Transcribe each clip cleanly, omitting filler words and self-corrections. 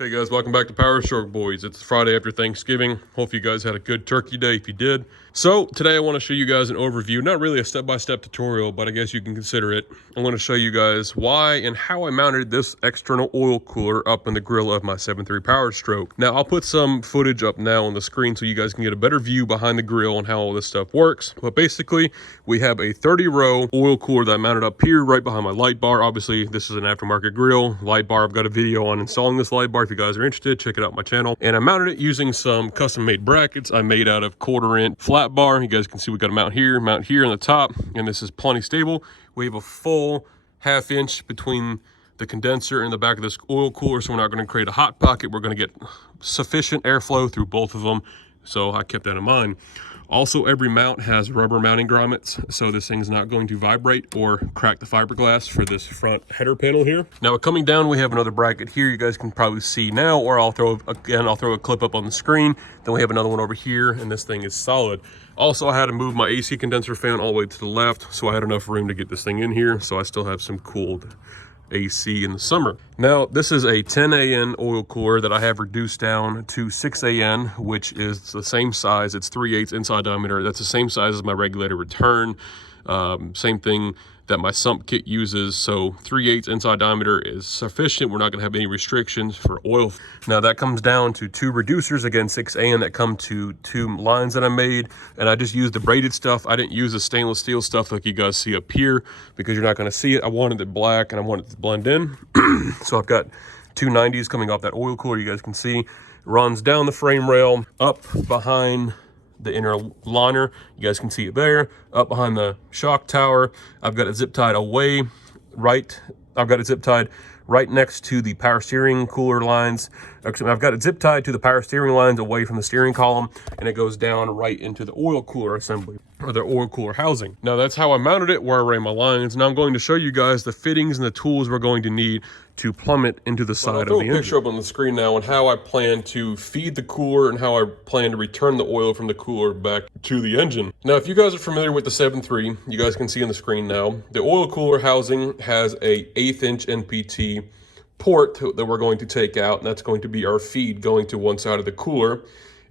Hey guys, welcome back to Powerstroke Boys. It's Friday after Thanksgiving. Hope you guys had a good turkey day if you did. So today I want to show you guys an overview, not really a step-by-step tutorial, but I guess you can consider it. I want to show you guys why and how I mounted this external oil cooler up in the grill of my 7.3 Powerstroke. Now I'll put some footage up now on the screen so you guys can get a better view behind the grill and how all this stuff works. But basically we have a 30-row oil cooler that I mounted up here right behind my light bar. Obviously this is an aftermarket grill. Light bar, I've got a video on installing this light bar. If you guys are interested, check it out on my channel. And I mounted it using some custom made brackets I made out of 1/4-inch flat bar. You guys can see we got a mount here on the top, and this is plenty stable. We have a full 1/2 inch between the condenser and the back of this oil cooler, so we're not going to create a hot pocket. We're going to get sufficient airflow through both of them, so I kept that in mind. Also, every mount has rubber mounting grommets, so this thing's not going to vibrate or crack the fiberglass for this front header panel here. Now, coming down, we have another bracket here. You guys can probably see now, or I'll throw a clip up on the screen. Then we have another one over here, and this thing is solid. Also, I had to move my AC condenser fan all the way to the left, so I had enough room to get this thing in here, so I still have some cooled AC in the summer. Now, this is a 10 AN oil cooler that I have reduced down to 6 AN, which is the same size. It's 3/8 inside diameter. That's the same size as my regulator return. Same thing that my sump kit uses. So 3/8 inside diameter is sufficient. We're not going to have any restrictions for oil. Now that comes down to 2 reducers, again 6 AN, that come to 2 lines that I made, and I just used the braided stuff. I didn't use the stainless steel stuff like you guys see up here because you're not going to see it. I wanted it black and I wanted it to blend in. So I've got 2 90s coming off that oil cooler. You guys can see runs down the frame rail, up behind the inner liner. You guys can see it there, up behind the shock tower. I've got it zip tied away I've got it zip tied right next to the power steering cooler lines. Actually, I've got it zip tied to the power steering lines away from the steering column, and it goes down right into the oil cooler assembly, or the oil cooler housing. Now that's how I mounted it, where I ran my lines. Now I'm going to show you guys the fittings and the tools we're going to need to plumb it into the side of the engine. I'll throw a picture up on the screen now on how I plan to feed the cooler and how I plan to return the oil from the cooler back to the engine. Now, if you guys are familiar with the 7.3, you guys can see on the screen now, the oil cooler housing has a 1/8 inch NPT port that we're going to take out, and that's going to be our feed going to one side of the cooler.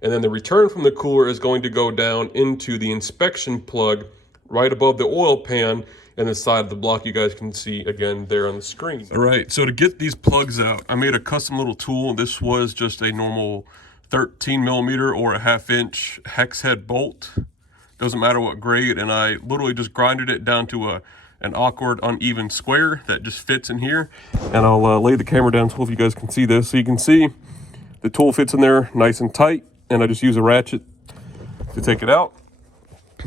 And then the return from the cooler is going to go down into the inspection plug right above the oil pan and the side of the block you guys can see again there on the screen. All right, so to get these plugs out, I made a custom little tool. This was just a normal 13mm or a 1/2 inch hex head bolt. Doesn't matter what grade, and I literally just grinded it down to an awkward uneven square that just fits in here. And I'll lay the camera down so if you guys can see this. So you can see the tool fits in there nice and tight, and I just use a ratchet to take it out.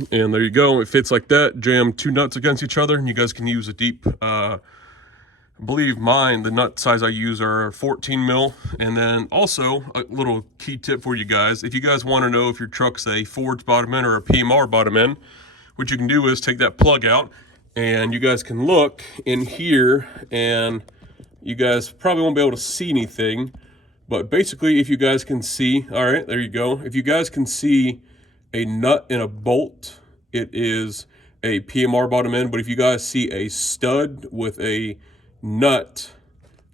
And there you go, it fits like that. Jam 2 nuts against each other, and you guys can use a deep, I believe mine, the nut size I use are 14 mil. And then also a little key tip for you guys. If you guys want to know if your truck's a forged bottom end or a PMR bottom end, what you can do is take that plug out, and you guys can look in here, and you guys probably won't be able to see anything, but basically if you guys can see, all right, there you go. If you guys can see a nut and a bolt, it is a PMR bottom end. But if you guys see a stud with a nut,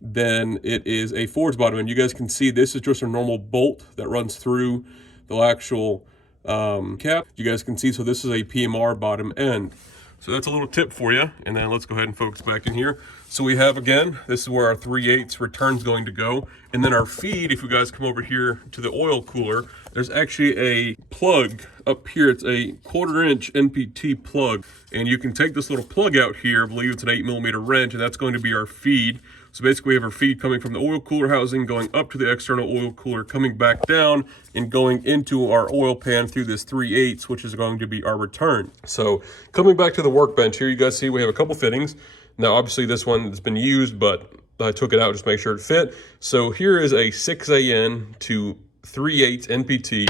then it is a forged bottom end. You guys can see this is just a normal bolt that runs through the actual cap. You guys can see, so this is a PMR bottom end. So that's a little tip for you. And then let's go ahead and focus back in here. So we have, again, this is where our 3/8 return is going to go. And then our feed, if you guys come over here to the oil cooler, there's actually a plug up here. It's a 1/4 inch NPT plug. And you can take this little plug out here. I believe it's an 8mm wrench, and that's going to be our feed. So basically we have our feed coming from the oil cooler housing, going up to the external oil cooler, coming back down and going into our oil pan through this 3/8, which is going to be our return. So coming back to the workbench here, you guys see we have a couple fittings. Now obviously this one has been used, but I took it out just to make sure it fit. So here is a 6 AN to 3/8 NPT.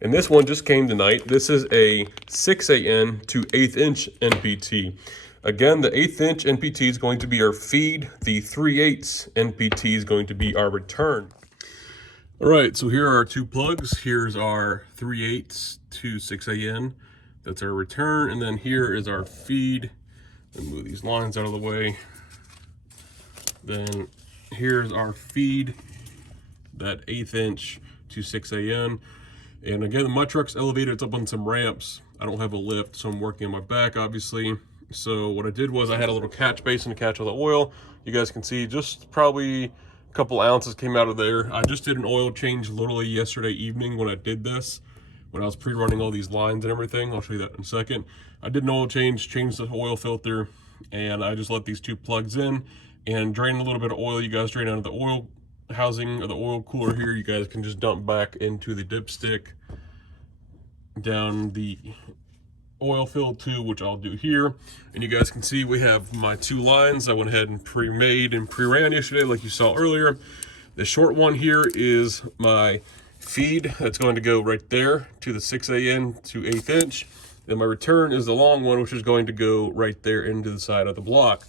And this one just came tonight. This is a 6 AN to 1/8 inch NPT. Again, the 1/8 inch NPT is going to be our feed. The 3/8 NPT is going to be our return. All right, so here are our 2 plugs. Here's our 3/8 to 6 AN. That's our return. And then here is our feed. Let me move these lines out of the way. Then here's our feed that 1/8 inch to 6AN. And again, my truck's elevated, it's up on some ramps. I don't have a lift, so I'm working on my back, obviously. So what I did was I had a little catch basin to catch all the oil. You guys can see just probably a couple ounces came out of there. I just did an oil change literally yesterday evening when I did this, when I was pre-running all these lines and everything. I'll show you that in a second. I did an oil change, changed the oil filter, and I just let these 2 plugs in and drain a little bit of oil. You guys drain out of the oil housing or the oil cooler here. You guys can just dump back into the dipstick down the oil fill tube, which I'll do here. And you guys can see we have my 2 lines I went ahead and pre-made and pre-ran yesterday, like you saw earlier. The short one here is my feed that's going to go right there to the 6AN to 1/8 inch. Then my return is the long one, which is going to go right there into the side of the block.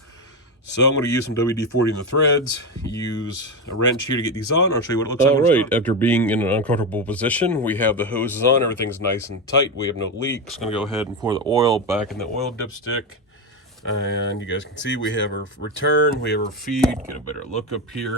So I'm going to use some WD-40 in the threads, use a wrench here to get these on. I'll show you what it looks like. All right, after being in an uncomfortable position, we have the hoses on, everything's nice and tight, we have no leaks. Going to go ahead and pour the oil back in the oil dipstick. And you guys can see we have our return, we have our feed, get a better look up here.